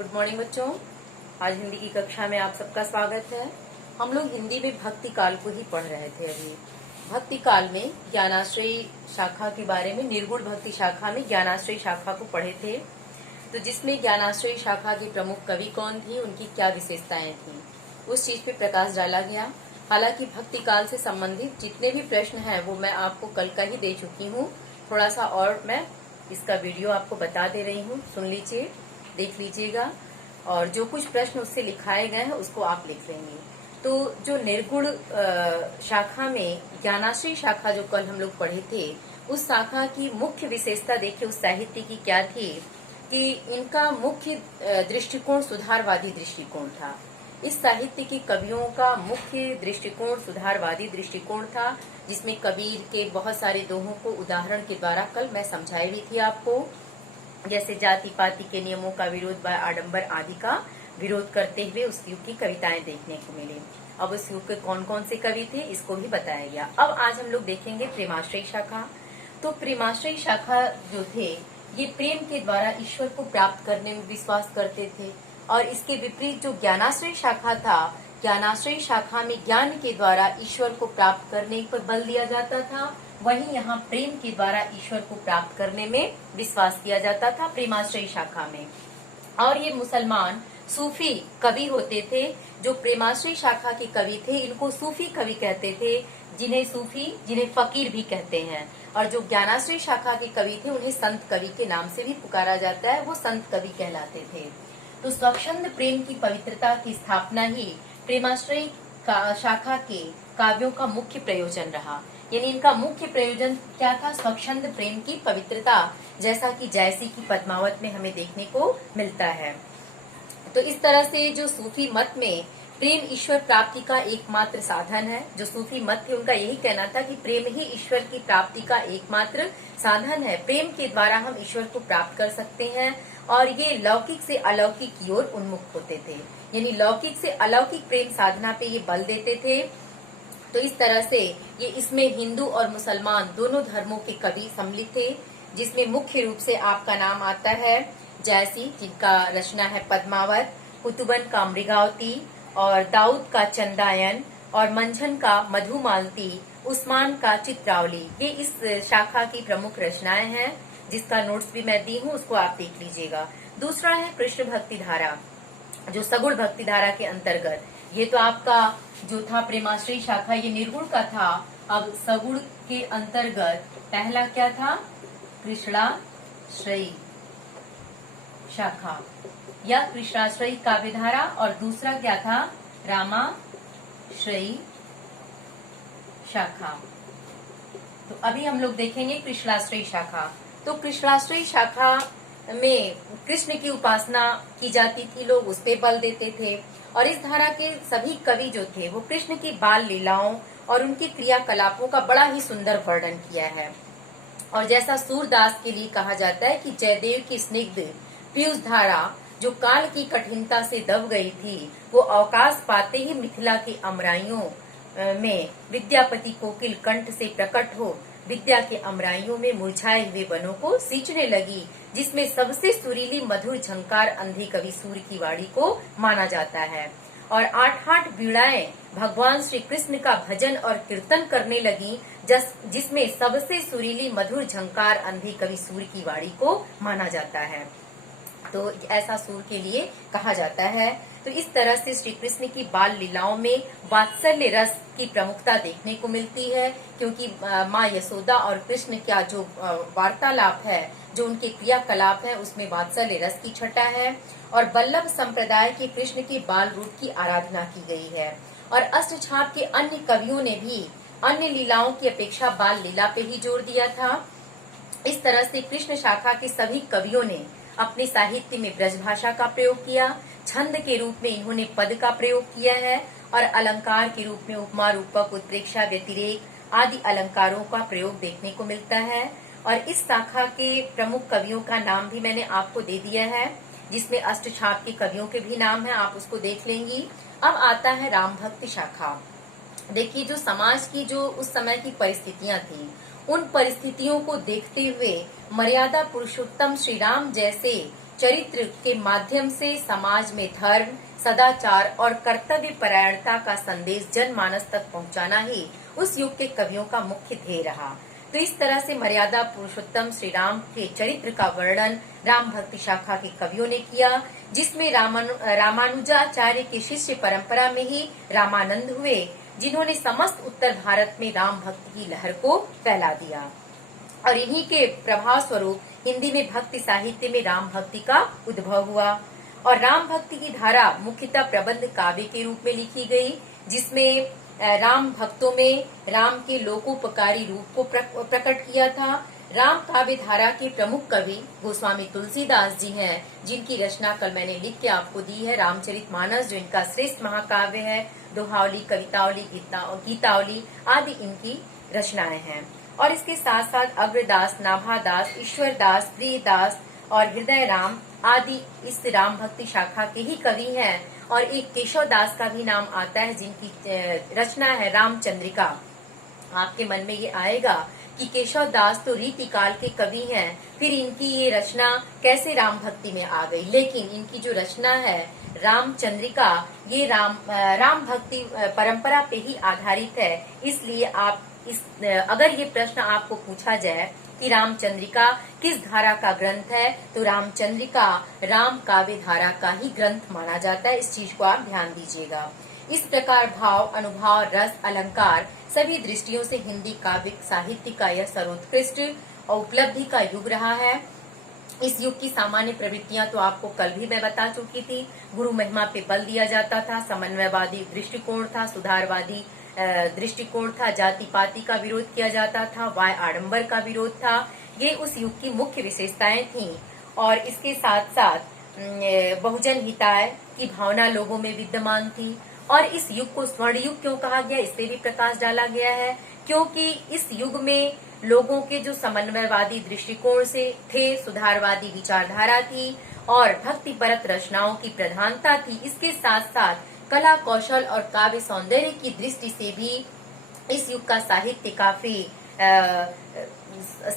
Good morning बच्चों। आज हिंदी की कक्षा में आप सबका स्वागत है। हम लोग हिंदी में भक्ति काल को ही पढ़ रहे थे। अभी भक्ति काल में ज्ञानाश्रयी शाखा के बारे में, निर्गुण भक्ति शाखा में ज्ञानाश्रयी शाखा को पढ़े थे। तो जिसमें ज्ञानाश्रयी शाखा की प्रमुख कवि कौन थी, उनकी क्या विशेषताएं थी, उस चीज पे प्रकाश डाला गया। हालांकि भक्ति काल से संबंधित जितने भी प्रश्न हैं वो मैं आपको कल का ही दे चुकी हूँ। थोड़ा सा और मैं इसका वीडियो आपको बता दे रही हूँ, सुन लीजिए, देख लीजिएगा, और जो कुछ प्रश्न उससे लिखाए गए हैं उसको आप लिख लेंगे। तो जो निर्गुण शाखा में ज्ञानाश्रयी शाखा जो कल हम लोग पढ़े थे, उस शाखा की मुख्य विशेषता देखिए उस साहित्य की क्या थी कि इनका मुख्य दृष्टिकोण सुधारवादी दृष्टिकोण था। इस साहित्य के कवियों का मुख्य दृष्टिकोण सुधारवादी दृष्टिकोण था, जिसमें कबीर के बहुत सारे दोहों को उदाहरण के द्वारा कल मैं समझाई भी थी आपको। जैसे जाति पाति के नियमों का विरोध व आडंबर आदि का विरोध करते हुए उस युग की कविताएं देखने को मिली। अब उस युग के कौन कौन से कवि थे इसको भी बताया गया। अब आज हम लोग देखेंगे प्रेमाश्रयी शाखा। तो प्रेमाश्रयी शाखा जो थे, ये प्रेम के द्वारा ईश्वर को प्राप्त करने में विश्वास करते थे, और इसके विपरीत जो ज्ञानाश्रयी शाखा था, ज्ञानाश्रयी शाखा में ज्ञान के द्वारा ईश्वर को प्राप्त करने पर बल दिया जाता था, वहीं यहाँ प्रेम के द्वारा ईश्वर को प्राप्त करने में विश्वास किया जाता था प्रेमाश्रयी शाखा में। और ये मुसलमान सूफी कवि होते थे। जो प्रेमाश्रयी शाखा के कवि थे, इनको सूफी कवि कहते थे, जिन्हें फकीर भी कहते हैं। और जो ज्ञानाश्रयी शाखा के कवि थे, उन्हें संत कवि के नाम से भी पुकारा जाता है, वो संत कवि कहलाते थे। तो स्वच्छंद प्रेम की पवित्रता की स्थापना ही प्रेमाश्रयी शाखा के काव्यों का मुख्य प्रयोजन रहा। यानी इनका मुख्य प्रयोजन क्या था? स्वच्छंद प्रेम की पवित्रता, जैसा कि जयसी की पद्मावत में हमें देखने को मिलता है। तो इस तरह से जो सूफी मत में प्रेम ईश्वर प्राप्ति का एकमात्र साधन है, जो सूफी मत थे उनका यही कहना था कि प्रेम ही ईश्वर की प्राप्ति का एकमात्र साधन है। प्रेम के द्वारा हम ईश्वर को प्राप्त कर सकते हैं, और ये लौकिक से अलौकिक की ओर उन्मुख होते थे। यानी लौकिक से अलौकिक प्रेम साधना पे ये बल देते थे। तो इस तरह से ये इसमें हिंदू और मुसलमान दोनों धर्मों के कवि सम्मिलित थे, जिसमें मुख्य रूप से आपका नाम आता है जयसी, जिनका रचना है पद्मावत, कुतुबन का मृगावती, और दाऊद का चंदायन, और मंझन का मधुमालती, उस्मान का चित्रावली। ये इस शाखा की प्रमुख रचनाएं हैं, जिसका नोट्स भी मैं दी हूँ, उसको आप देख लीजिएगा। दूसरा है कृष्ण भक्ति धारा, जो सगुण भक्ति धारा के अंतर्गत। ये तो आपका जो था प्रेमाश्रयी शाखा, ये निर्गुण का था। अब सगुण के अंतर्गत पहला क्या था? कृष्णाश्रयी शाखा या कृष्णाश्रयी काव्यधारा, और दूसरा क्या था? रामाश्रयी शाखा। तो अभी हम लोग देखेंगे कृष्णाश्रयी शाखा। तो कृष्णाश्रयी शाखा में कृष्ण की उपासना की जाती थी, लोग उस पे बल देते थे। और इस धारा के सभी कवि जो थे वो कृष्ण की बाल लीलाओं और उनके क्रियाकलापों का बड़ा ही सुंदर वर्णन किया है। और जैसा सूरदास के लिए कहा जाता है कि जयदेव की स्निग्ध पीयूष धारा जो काल की कठिनता से दब गई थी, वो अवकाश पाते ही मिथिला की अमराइयों में विद्यापति कोकिल कंठ से प्रकट हो विद्या के अमराइयों में मुरझाए हुए वनों को सींचने लगी, जिसमें सबसे सुरीली मधुर झंकार अंधे कवि सूर्य की वाणी को माना जाता है। और 8-8 वीणाएं भगवान श्री कृष्ण का भजन और कीर्तन करने लगी, जिसमें सबसे सुरीली मधुर झंकार अंधे कवि सूर्य की वाणी को माना जाता है। तो ऐसा सूर के लिए कहा जाता है। तो इस तरह से श्री कृष्ण की बाल लीलाओं में वात्सल्य रस की प्रमुखता देखने को मिलती है, क्योंकि माँ यशोदा और कृष्ण का जो वार्तालाप है, जो उनके क्रियाकलाप है, उसमें वात्सल्य रस की छटा है। और वल्लभ संप्रदाय के कृष्ण के बाल रूप की आराधना की गई है। और अष्टछाप के अन्य कवियों ने भी अन्य लीलाओं की अपेक्षा बाल लीला पे ही जोर दिया था। इस तरह से कृष्ण शाखा के सभी कवियों ने अपने साहित्य में ब्रजभाषा का प्रयोग किया, छंद के रूप में इन्होंने पद का प्रयोग किया है, और अलंकार के रूप में उपमा, रूपक, उत्प्रेक्षा, व्यतिरेक आदि अलंकारों का प्रयोग देखने को मिलता है। और इस शाखा के प्रमुख कवियों का नाम भी मैंने आपको दे दिया है, जिसमें अष्टछाप के कवियों के भी नाम है, आप उसको देख लेंगी। अब आता है राम भक्ति शाखा। देखिए, जो समाज की जो उस समय की परिस्थितियां थी, उन परिस्थितियों को देखते हुए मर्यादा पुरुषोत्तम श्री राम जैसे चरित्र के माध्यम से समाज में धर्म, सदाचार और कर्तव्य परायणता का संदेश जनमानस तक पहुंचाना ही उस युग के कवियों का मुख्य ध्येय रहा। तो इस तरह से मर्यादा पुरुषोत्तम श्री राम के चरित्र का वर्णन राम भक्ति शाखा के कवियों ने किया, जिसमें रामानुजाचार्य के शिष्य परंपरा में ही रामानंद हुए, जिन्होंने समस्त उत्तर भारत में राम भक्ति की लहर को फैला दिया। और इन्हीं के प्रभाव स्वरूप हिंदी में भक्ति साहित्य में राम भक्ति का उद्भव हुआ। और राम भक्ति की धारा मुख्यतः प्रबंध काव्य के रूप में लिखी गई, जिसमें राम भक्तों में राम के लोकोपकारी रूप को प्रकट किया था। राम काव्य धारा के प्रमुख कवि गोस्वामी तुलसीदास जी हैं, जिनकी रचना कल मैंने लिख के आपको दी है, रामचरितमानस, जो इनका श्रेष्ठ महाकाव्य है। दोहावली, कवितावली, गीतावली आदि इनकी रचनाएं हैं। और इसके साथ साथ अग्रदास, नाभादास, ईश्वरदास, प्रियदास और हृदय राम आदि इस राम भक्ति शाखा के ही कवि हैं। और एक केशव दास का भी नाम आता है, जिनकी रचना है रामचंद्रिका। आपके मन में ये आएगा कि केशव दास तो रीतिकाल के कवि हैं, फिर इनकी ये रचना कैसे राम भक्ति में आ गई। लेकिन इनकी जो रचना है रामचंद्रिका, ये राम भक्ति परंपरा पे ही आधारित है। इसलिए आप अगर ये प्रश्न आपको पूछा जाए कि रामचंद्रिका किस धारा का ग्रंथ है, तो रामचंद्रिका राम काव्य धारा का ही ग्रंथ माना जाता है। इस चीज को आप ध्यान दीजिएगा। इस प्रकार भाव, अनुभव, रस, अलंकार सभी दृष्टियों से हिंदी काव्य साहित्य का यह सर्वोत्कृष्ट और उपलब्धि का युग रहा है। इस युग की सामान्य प्रवृत्तियां तो आपको कल भी मैं बता चुकी थी। गुरु महिमा पे बल दिया जाता था, समन्वयवादी दृष्टिकोण था, सुधारवादी दृष्टिकोण था, जाति पाति का विरोध किया जाता था, वाय आडंबर का विरोध था। ये उस युग की मुख्य विशेषताएं थीं। और इसके साथ साथ बहुजन हिताय की भावना लोगों में विद्यमान थी। और इस युग को स्वर्ण युग क्यों कहा गया, इस पे भी प्रकाश डाला गया है, क्योंकि इस युग में लोगों के जो समन्वयवादी दृष्टिकोण से थे, सुधारवादी विचारधारा थी और भक्ति परत रचनाओं की प्रधानता थी। इसके साथ साथ कला, कौशल और काव्य सौंदर्य की दृष्टि से भी इस युग का साहित्य काफी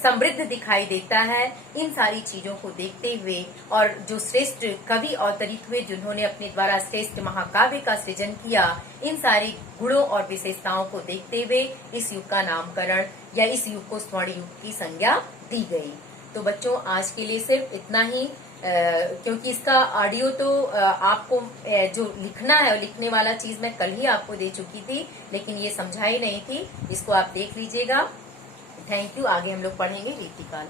समृद्ध दिखाई देता है। इन सारी चीजों को देखते हुए और जो श्रेष्ठ कवि अवतरित हुए, जिन्होंने अपने द्वारा श्रेष्ठ महाकाव्य का सृजन किया, इन सारी गुणों और विशेषताओं को देखते हुए इस युग का नामकरण या इस युग को स्वर्ण युग की संज्ञा दी गई। तो बच्चों, आज के लिए सिर्फ इतना ही, क्योंकि इसका ऑडियो तो आपको जो लिखना है, लिखने वाला चीज मैं कल ही आपको दे चुकी थी, लेकिन ये समझाई नहीं थी। इसको आप देख लीजिएगा। Thank you. आगे हम लोग पढ़ेंगे रीतिकाल।